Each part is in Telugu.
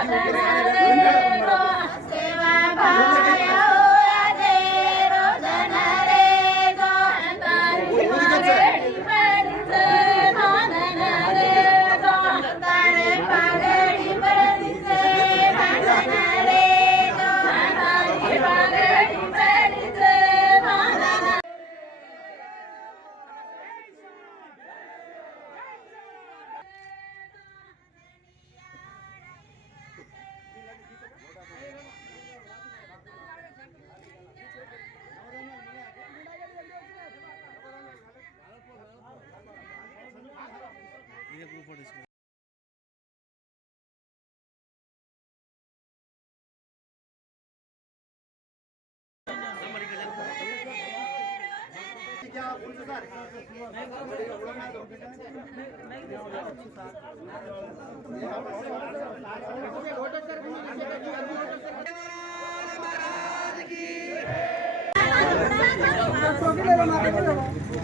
¡Gracias!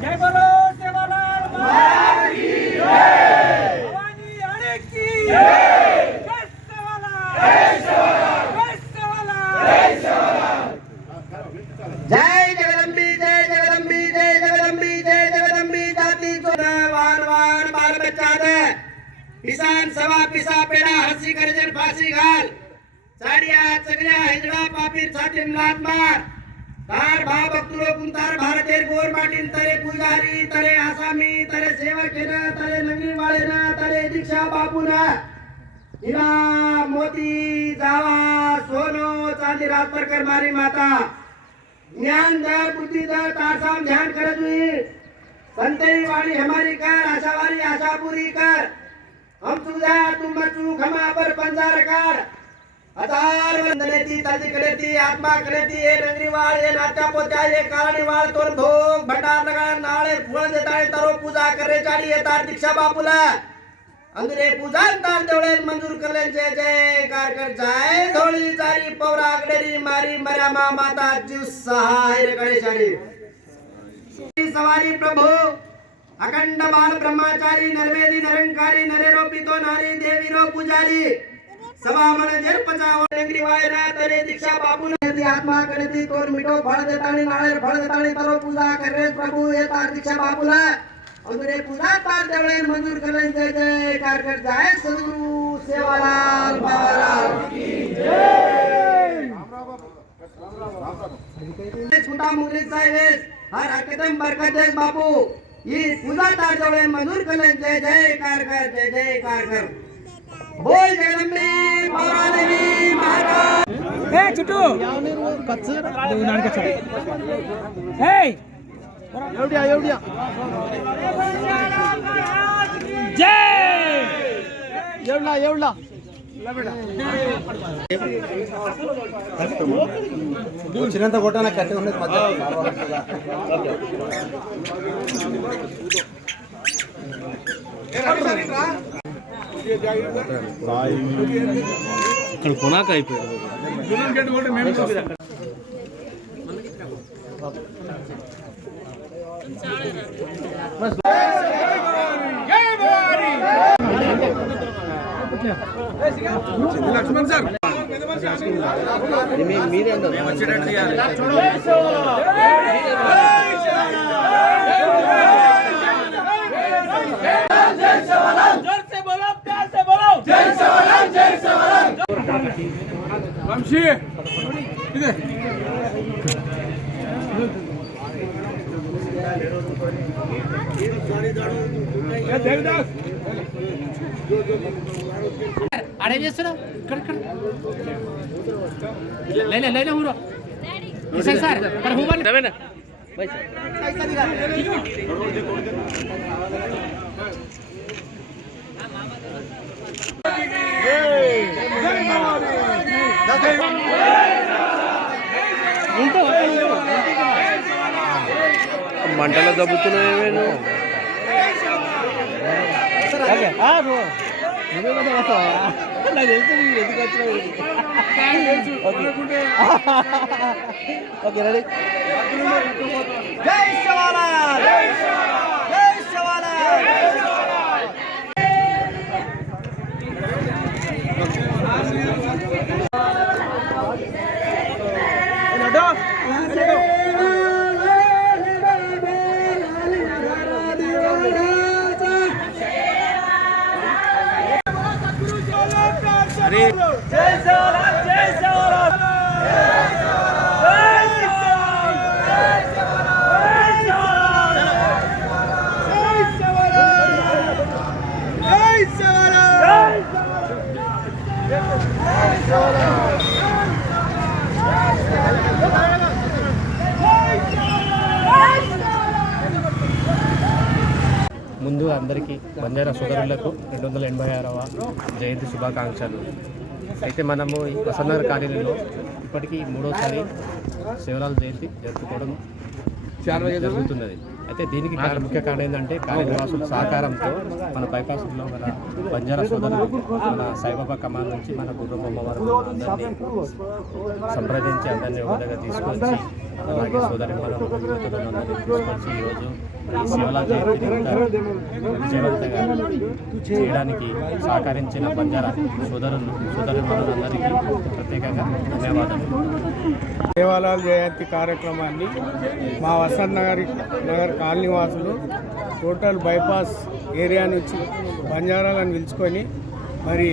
జై బలో సేవాలాల్ మాకి किसान सवा पिसा पेडा हसी करजन फाशी घाल. साडिया सगळ्या हिजडा पापीर छातीन लात मार. तार भा भक्तुलो कुंतार भारतेर गोर माटीन तरे पुजारी तरे आसामी तरे सेवकेन तरे नगरी वाळेन तरे दीक्षा बापून. हिरा मोती जावा सोनो चांदी राजपरकर मारी माता. ज्ञान दर बुद्धि दर तारसाम ध्यान कर जुई संतरी वाणी हमारी कर आशावारी आशा पूरी कर. हम तुझा तुम मचू खमा पर पंजार कर। हजार वंदनेती तल्दी कलेती आत्मा कलेती हे नगरी वाळ ए नात्या पोत्या हे कारणी वाळ तोर भोग भटार लगा नाळे फुळ देताळे तरो पूजा करे चाडी येतात दीक्षा बापूला। अंगरे पूजा तार तेवढे मंजूर करले जय जय कार कर जाय धोळी जारी पौरा आगडेरी मारी मरा मा माता जीव सहाय रे गणेशाडी सवारी प्रभू अखंड बाल ब्रह्मचारी नरवेदी नरंकारी नरेरोपितो नारी देवीरो पुजारी सभा मन जेर पचाव नगरी वायरा तरे दीक्षा बाबू ने आत्मा करती तोर मिठो फळ देताणी नाळेर फळ देताणी तरो पूजा करे प्रभू ये तार दीक्षा बाबूला. अंगरे पूजा तार देवळे मंजूर करले जय जय कार कर जाय सदगुरु सेवालाल बाबालाल. की जय छोटा मुंगली साहेब हर अकदम बरकत देस बापू. ही मधुर कलंक जय जय कार कर जय जय कार कर. बोल जगदंबे भवानी महाराज. हे छोटू कचर देवनाड कचर हे. एवढ्या एवढ्या जय. एवढा एवढा వచ్చినంత కొట్ట నాకు కట్టి ఉండేది మధ్య ఇక్కడ కొనాక అయిపోయాడు లక్ష్మణ్ సార్ మేము వచ్చేటట్టు ఆడేం చేస్తున్నావు? ఇక్కడ ఇక్కడ. లేలే లేలే ఊరు. సార్ మరి రవేనా మంటలు దబ్బుతున్నాయి నువ్వు ఓకే రెడీ. జై జై జై శివరాం జై శివరాం జై శివరాం జై శివరాం జై శివరాం జై శివరాం ముందు అందరికీ బంజారా సోదరులకు రెండు వందల ఎనభై ఆరవ జయంతి శుభాకాంక్షలు. అయితే మనము ఈ వసంతనగర్ కాలనీలో ఇప్పటికీ మూడోసారి శివరాల జయంతి జరుపుకోవడం జరుగుతున్నది. అయితే దీనికి కారణం ముఖ్య కారణం ఏంటంటే కార్యనివాసుల సహకారంతో మన బైపాస్లో మన బంజారా సోదరులు మన సాయిబాబా కమాన్ నుంచి మన గుర్రబొమ్మ వారు అందరినీ సంప్రదించి అందరినీ ఒక దగ్గర తీసుకొచ్చి అలాగే సోదరి మన అందరినీ తీసుకొచ్చి ఈరోజు ఈ శివలా విజయవంతంగా చేయడానికి సహకరించిన బంజారా సోదరులు సోదరులందరికీ ప్రత్యేకంగా ధన్యవాదాలు. దేవాలయాల జయంతి కార్యక్రమాన్ని మా వసంత్ నగర్ నగర్ కాలనీ వాసులు టోటల్ బైపాస్ ఏరియా నుంచి బంజారాలను పిలుచుకొని మరి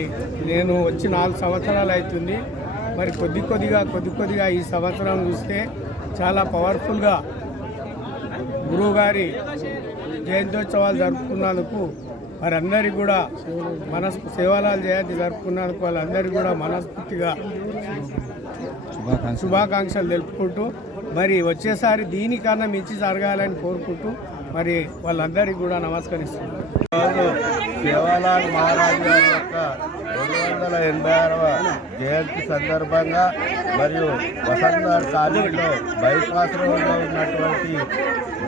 నేను వచ్చి నాలుగు సంవత్సరాలు అవుతుంది. మరి కొద్ది కొద్దిగా కొద్ది కొద్దిగా ఈ సంవత్సరం చూస్తే చాలా పవర్ఫుల్గా గురువుగారి జయంత్యోత్సవాలు జరుపుకున్నందుకు వారందరికీ కూడా మనస్ సేవాలాల జయంతి జరుపుకున్నందుకు వాళ్ళందరికీ కూడా మనస్ఫూర్తిగా శుభాకాంక్షలు తెలుపుకుంటూ మరి వచ్చేసారి దీనికన్నా మించి జరగాలని కోరుకుంటూ మరి వాళ్ళందరికీ కూడా నమస్కరిస్తున్నాను. శివలాల్ మహారాజు గారి యొక్క రెండు వందల ఎనభై ఆరవ జయంతి సందర్భంగా మరియు వసంత కాలేజీలో బైపాస్ రోడ్లో ఉన్నటువంటి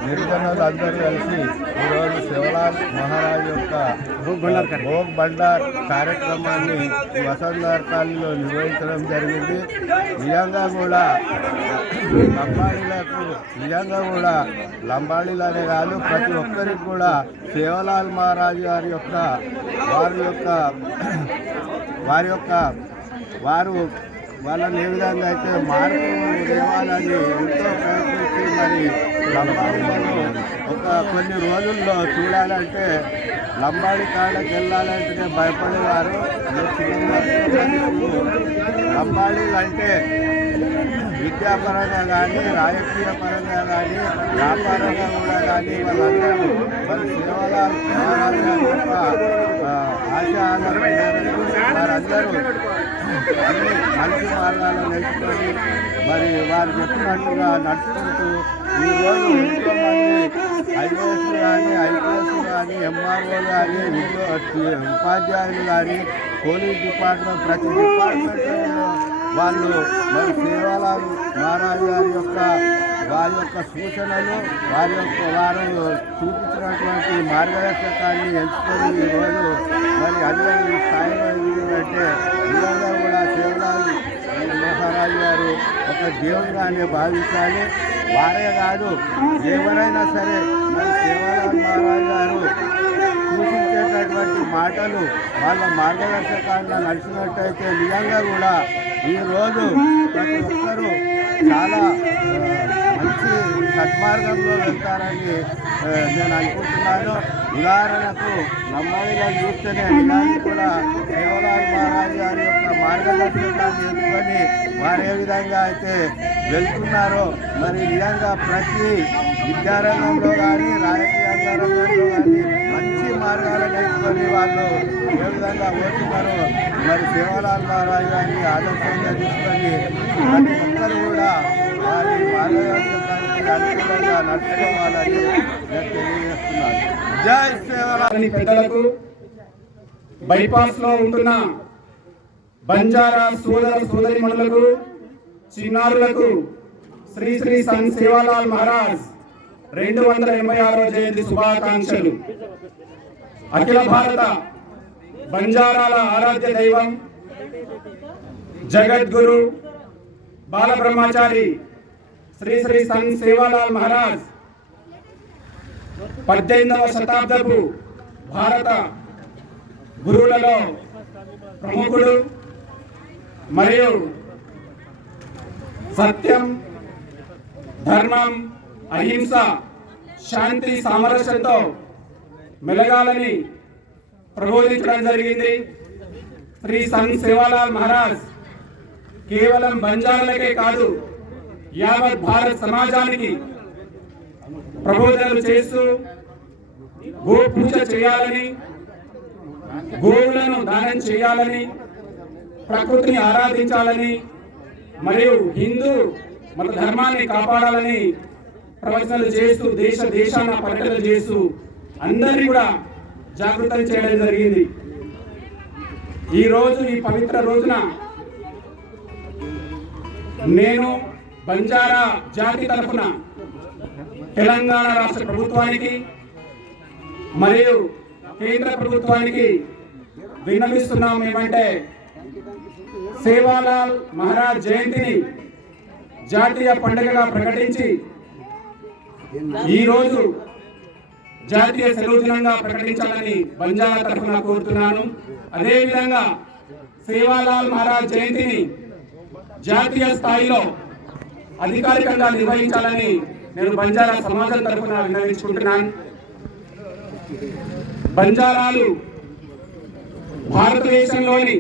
గిరిజనులందరూ కలిసి ఈరోజు శివలాల్ మహారాజు యొక్క భోగ్ బండార్ కార్యక్రమాన్ని కాలనీలో నిర్వహించడం జరిగింది. నిజంగా కూడా లంబాడీలకు నిజంగా కూడా లంబాడీలనే కాదు ప్రతి ఒక్కరికి కూడా శివలాల్ మహారాజు గారి యొక్క వారి యొక్క వారి యొక్క వారు వాళ్ళని ఏ విధంగా అయితే మార్పు దేవాలని ఎంతో ప్రయత్నించి మరి లంబాడీలను ఒక కొన్ని రోజుల్లో చూడాలంటే లంబాడి కాళ్ళకి వెళ్ళాలంటే భయపడేవారు. లంబాడీలు అంటే విద్యాపరంగా కానీ రాజకీయ పరంగా కానీ వ్యాపారంగా కూడా కానీ వాళ్ళందరూ మరి సేవల యొక్క ఆశ వారందరూ అన్ని మంచి మార్గాలు నేర్చుకొని మరి వారు చెప్పినట్టుగా నడుచుకుంటూ ఈరోజు ఎంతో మంది ఐఏఎస్ కానీ ఐపీఎస్ కానీ ఎంఆర్ఓ కానీ ఉద్యో ఉపాధ్యాయులు కానీ పోలీస్ డిపార్ట్మెంట్ ప్రతి డిపార్ట్మెంట్లో వాళ్ళు మరి సేవలాలు మహారాజు గారి యొక్క వారి యొక్క సూచనలు వారి యొక్క వారు చూపించినటువంటి మార్గదర్శకాన్ని ఎంచుకొని ఈరోజు మరి అందరి స్థాయిలో ఎదిగిందంటే నిజంగా కూడా సేవలాలు మహారాజు గారు ఒక దేవుడిగానే భావించాలి. వారే కాదు ఎవరైనా సరే మరి గారు సూచించేటటువంటి మాటలు వాళ్ళ మార్గదర్శకాలను నడిచినట్టయితే నిజంగా కూడా ఈరోజు ప్రతి ఒక్కరూ చాలా ఆ, మంచి సద్మార్గంలో వెళ్తారని నేను అనుకుంటున్నాను. ఉదాహరణకు నమ్మాయిగా చూస్తేనే నిజానికి కూడా శివలాల్ మహారాజ్ గారి యొక్క మార్గదర్శకాన్ని చేసుకొని వారు ఏ విధంగా అయితే వెళ్తున్నారో. మరి నిజంగా ప్రతి విద్యారంగంలో కానీ రాజకీయ రంగంలో కానీ మంచి మార్గాలను నేర్చుకొని వాళ్ళు ఏ విధంగా పోతున్నారో మరి శివలాల్ మహారాజ్ గారిని ఆదర్శంగా తీసుకొని ప్రతి ఒక్కరు కూడా వారి మార్గదర్శకానికి నడుచుకోవాలని తెలియజేస్తున్నాను జై పెద్దలకు బైపాస్లో ఉంటున్న బంజారా సోదర సోదరిమణులకు చిన్నారులకు శ్రీ శ్రీ సంత్ సేవాలాల్ మహారాజ్ రెండు వందల ఎనభై ఆరో జయంతి శుభాకాంక్షలు. అఖిల భారత బంజారాల ఆరాధ్య దైవం జగద్గురు బాలబ్రహ్మచారి శ్రీ శ్రీ సంత్ సేవాలాల్ మహారాజ్. పద్దెనిమిదవ శతాబ్దపు భారత గురువులలో ప్రముఖుడు మరియు సత్యం ధర్మం అహింస శాంతి సామరస్యంతో మెలగాలని ప్రబోధించడం జరిగింది. శ్రీ సంత్ సేవాలాల్ మహారాజ్ కేవలం బంజారాలకే కాదు యావత్ భారత్ సమాజానికి ప్రబోధనలు చేస్తూ గో పూజ చేయాలని గోవులను దానం చేయాలని ప్రకృతిని ఆరాధించాలని మరియు హిందూ మన ధర్మాన్ని కాపాడాలని ప్రవచనాలు చేస్తూ దేశ దేశాన పర్యటనలు చేస్తూ అందరినీ కూడా జాగృతం చేయడం జరిగింది. ఈ రోజు ఈ పవిత్ర రోజున నేను బంజారా జాతి తరఫున తెలంగాణ రాష్ట్ర ప్రభుత్వానికి మరియు కేంద్ర ప్రభుత్వానికి విన్నవిస్తున్నాం ఏమంటే సేవాలాల్ మహారాజ్ జయంతిని జాతీయ పండుగగా ప్రకటించి ఈరోజు జాతీయ సెలవు దినంగా ప్రకటించాలని బంజారా తరఫున కోరుతున్నాను. అదేవిధంగా సేవాలాల్ మహారాజ్ జయంతిని జాతీయ స్థాయిలో అధికారికంగా నిర్వహించాలని నేను బంజారా సమాజం తరఫున విన్నవించుకుంటున్నాను. బంజారాలు భారతదేశంలోని